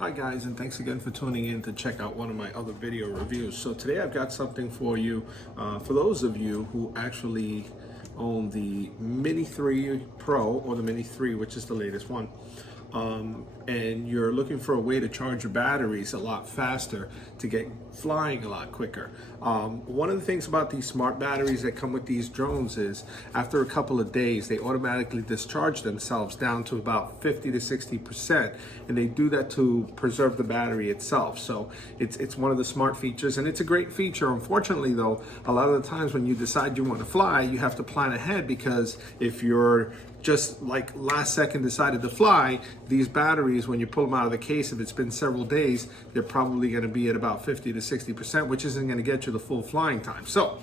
Hi guys, and thanks again for tuning in to check out one of my other video reviews. So today I've got something for you, for those of you who actually own the Mini 3 Pro or the Mini 3, which is the latest one. And you're looking for a way to charge your batteries a lot faster to get flying a lot quicker. One of the things about these smart batteries that come with these drones is after a couple of days, they automatically discharge themselves down to about 50 to 60%. And they do that to preserve the battery itself. So it's one of the smart features, and it's a great feature. Unfortunately though, a lot of the times when you decide you want to fly, you have to plan ahead, because if you're just like last second decided to fly, these batteries, when you pull them out of the case, if it's been several days, they're probably going to be at about 50 to 60%, which isn't going to get you the full flying time. So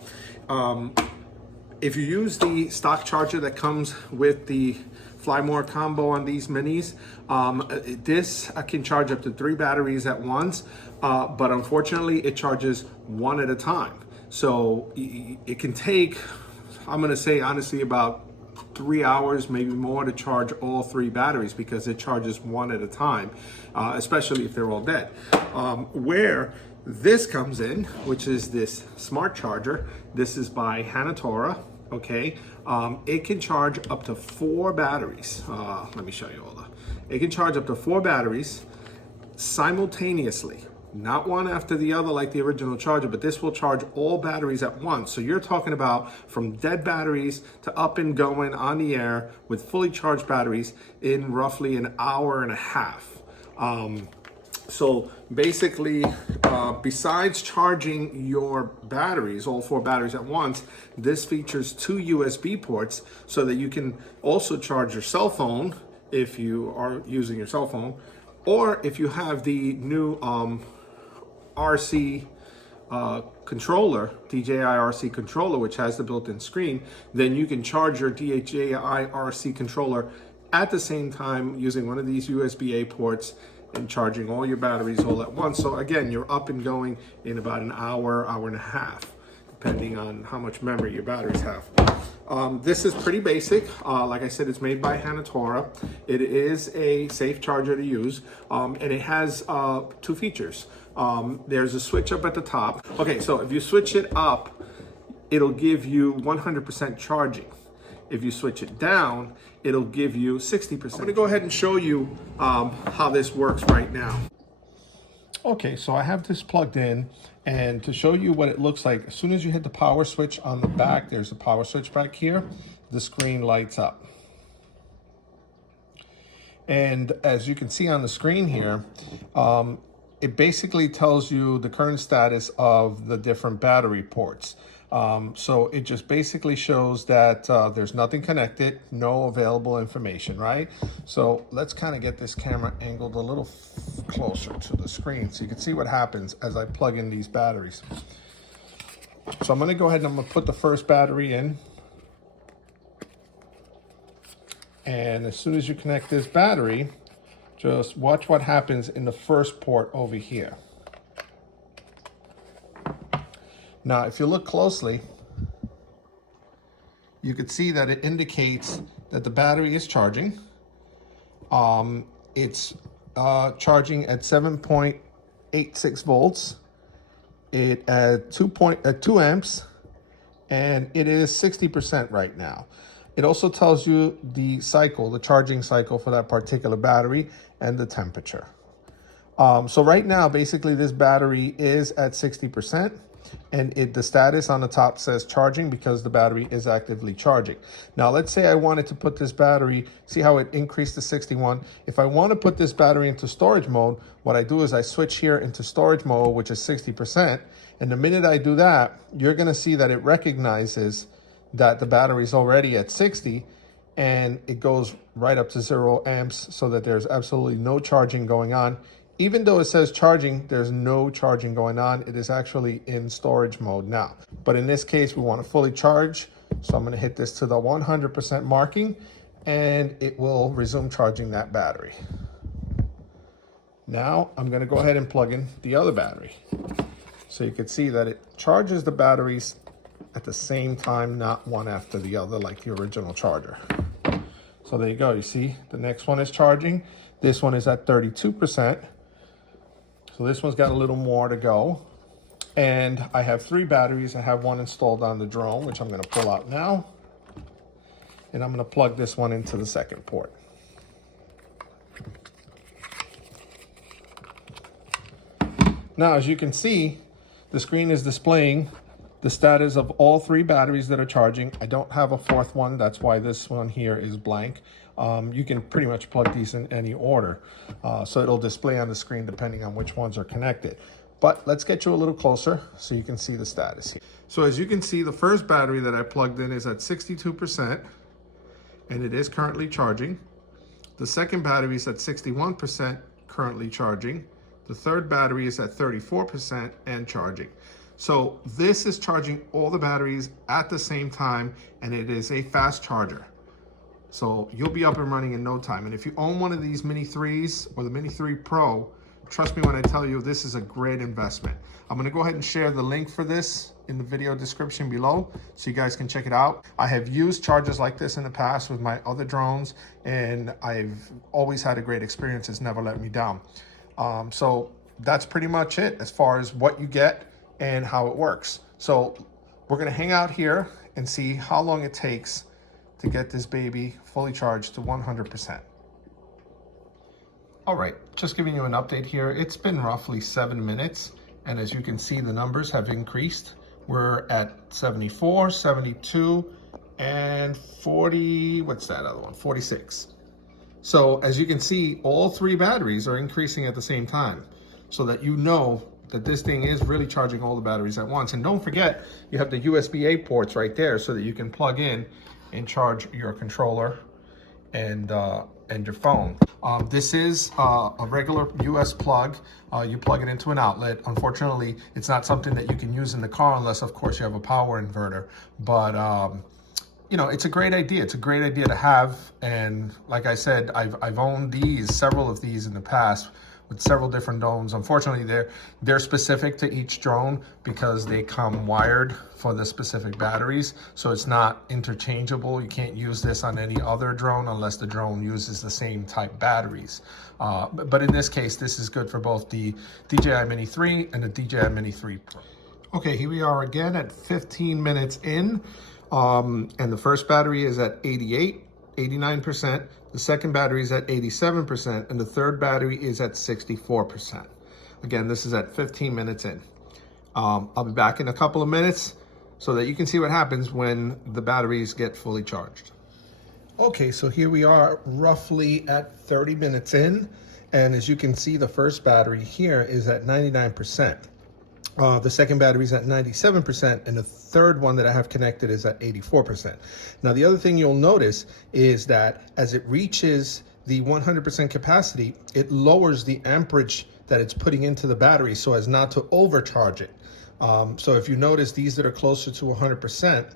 if you use the stock charger that comes with the Fly More combo on these minis, this can charge up to 3 batteries at once, but unfortunately it charges one at a time. So it can take, I'm going to say honestly, about 3 hours, maybe more, to charge all 3 batteries, because it charges one at a time, especially if they're all dead. Where this comes in, which is this smart charger, this is by Hanatora, okay? It can charge up to 4 batteries. Let me show you all that. It can charge up to 4 batteries simultaneously. Not one after the other like the original charger, but this will charge all batteries at once. So you're talking about from dead batteries to up and going on the air with fully charged batteries in roughly an hour and a half. So basically, besides charging your batteries, all 4 batteries at once, this features 2 USB ports so that you can also charge your cell phone if you are using your cell phone, or if you have the new RC controller, DJI RC controller, which has the built-in screen, then you can charge your DJI RC controller at the same time using one of these USB-A ports and charging all your batteries all at once. So again, you're up and going in about an hour, hour and a half, depending on how much memory your batteries have. This is pretty basic. Like I said, it's made by Hanatora. It is a safe charger to use, and it has 2 features. There's a switch up at the top. Okay, so if you switch it up, it'll give you 100% charging. If you switch it down, it'll give you 60%. I'm gonna go ahead and show you how this works right now. Okay, so I have this plugged in, and to show you what it looks like, as soon as you hit the power switch on the back, there's a power switch back here, the screen lights up. And as you can see on the screen here, it basically tells you the current status of the different battery ports. So it just basically shows that there's nothing connected, no available information, right? So let's kind of get this camera angled a little closer to the screen so you can see what happens as I plug in these batteries. So I'm going to go ahead and I'm going to put the first battery in. And as soon as you connect this battery, just watch what happens in the first port over here. Now, if you look closely, you can see that it indicates that the battery is charging. It's charging at 7.86 volts. It at 2 amps, and it is 60% right now. It also tells you the cycle, the charging cycle for that particular battery, and the temperature. So right now, basically, this battery is at 60%, and the status on the top says charging because the battery is actively charging. Now, let's say I wanted to put this battery, see how it increased to 61. If I want to put this battery into storage mode, what I do is I switch here into storage mode, which is 60%. And the minute I do that, you're going to see that it recognizes that the battery is already at 60, and it goes right up to 0 amps, so that there's absolutely no charging going on. Even though it says charging, there's no charging going on. It is actually in storage mode now. But in this case, we want to fully charge. So I'm going to hit this to the 100% marking, and it will resume charging that battery. Now I'm going to go ahead and plug in the other battery. So you can see that it charges the batteries at the same time, not one after the other like the original charger. So there you go. You see the next one is charging. This one is at 32%. So this one's got a little more to go. And I have 3 batteries. I have one installed on the drone, which I'm going to pull out now. And I'm going to plug this one into the second port. Now, as you can see, the screen is displaying the status of all 3 batteries that are charging. I don't have a 4th one. That's why this one here is blank. You can pretty much plug these in any order. So it'll display on the screen depending on which ones are connected. But let's get you a little closer so you can see the status here. So as you can see, the first battery that I plugged in is at 62%, and it is currently charging. The second battery is at 61%, currently charging. The third battery is at 34% and charging. So this is charging all the batteries at the same time, and it is a fast charger. So you'll be up and running in no time. And if you own one of these Mini 3s or the Mini 3 Pro, trust me when I tell you this is a great investment. I'm gonna go ahead and share the link for this in the video description below so you guys can check it out. I have used chargers like this in the past with my other drones, and I've always had a great experience. It's never let me down. So that's pretty much it as far as what you get and how it works. So we're gonna hang out here and see how long it takes to get this baby fully charged to 100%. All right, just giving you an update here. It's been roughly 7 minutes, and as you can see, the numbers have increased. We're at 74, 72, and 40, what's that other one? 46. So as you can see, all 3 batteries are increasing at the same time, so that you know that this thing is really charging all the batteries at once. And don't forget, you have the USB-A ports right there so that you can plug in and charge your controller and your phone. This is a regular US plug. You plug it into an outlet. Unfortunately, it's not something that you can use in the car unless, of course, you have a power inverter. But you know, it's a great idea. It's a great idea to have. And like I said, I've owned several of these in the past with several different drones. Unfortunately, they're specific to each drone because they come wired for the specific batteries. So it's not interchangeable. You can't use this on any other drone unless the drone uses the same type batteries. But in this case, this is good for both the DJI Mini 3 and the DJI Mini 3 Pro. Okay, here we are again at 15 minutes in. And the first battery is at 89%. The second battery is at 87%, and the third battery is at 64%. Again, this is at 15 minutes in. I'll be back in a couple of minutes so that you can see what happens when the batteries get fully charged. Okay, so here we are roughly at 30 minutes in, and as you can see, the first battery here is at 99%. The second battery is at 97%, and the third one that I have connected is at 84%. Now, the other thing you'll notice is that as it reaches the 100% capacity, it lowers the amperage that it's putting into the battery so as not to overcharge it. So if you notice, these that are closer to 100%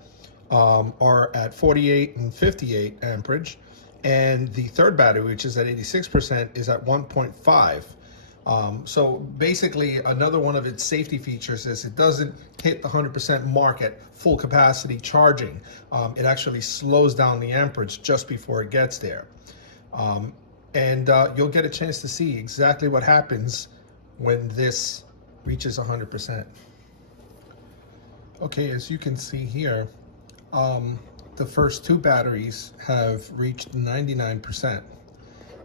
are at 48 and 58 amperage, and the third battery, which is at 86%, is at 1.5. So basically, another one of its safety features is it doesn't hit the 100% mark at full capacity charging. It actually slows down the amperage just before it gets there. And you'll get a chance to see exactly what happens when this reaches 100%. Okay, as you can see here, the first 2 batteries have reached 99%.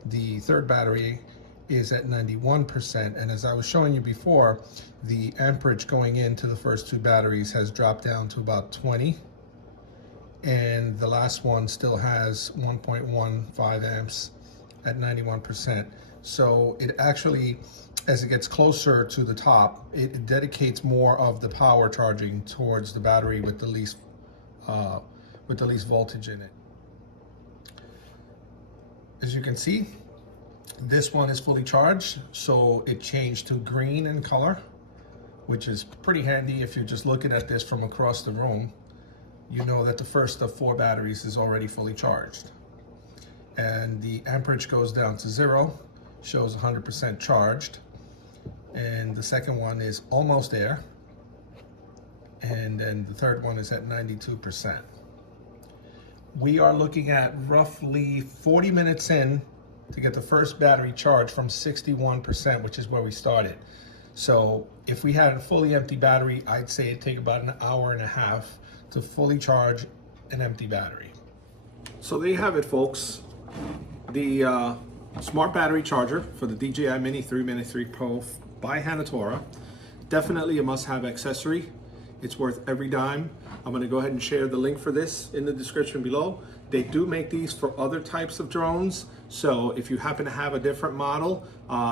The third battery is at 91%, and as I was showing you before, the amperage going into the first 2 batteries has dropped down to about 20, and the last one still has 1.15 amps at 91%. So it actually, as it gets closer to the top, it dedicates more of the power charging towards the battery with the least voltage in it. As you can see, this one is fully charged, so it changed to green in color, which is pretty handy if you're just looking at this from across the room. You know that the first of 4 batteries is already fully charged. And the amperage goes down to 0, shows 100% charged. And the second one is almost there. And then the third one is at 92%. We are looking at roughly 40 minutes in to get the first battery charged from 61%, which is where we started. So if we had a fully empty battery, I'd say it'd take about an hour and a half to fully charge an empty battery. So there you have it, folks. The smart battery charger for the DJI Mini 3 Mini 3 Pro by Hanatora. Definitely a must-have accessory. It's worth every dime. I'm going to go ahead and share the link for this in the description below. They do make these for other types of drones, so if you happen to have a different model,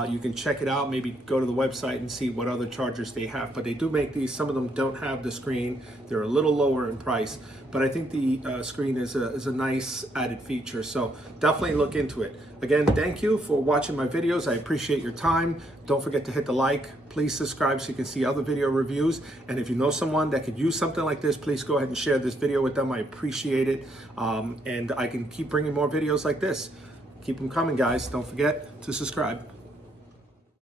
you can check it out. Maybe go to the website and see what other chargers they have. But they do make these. Some of them don't have the screen. They're a little lower in price, but I think the screen is a nice added feature. So definitely look into it. Again, thank you for watching my videos. I appreciate your time. Don't forget to hit the like. Please subscribe so you can see other video reviews. And if you know someone that could use something like this, please go ahead and share this video with them. I appreciate it. And I can keep bringing more videos like this. Keep them coming, guys. Don't forget to subscribe.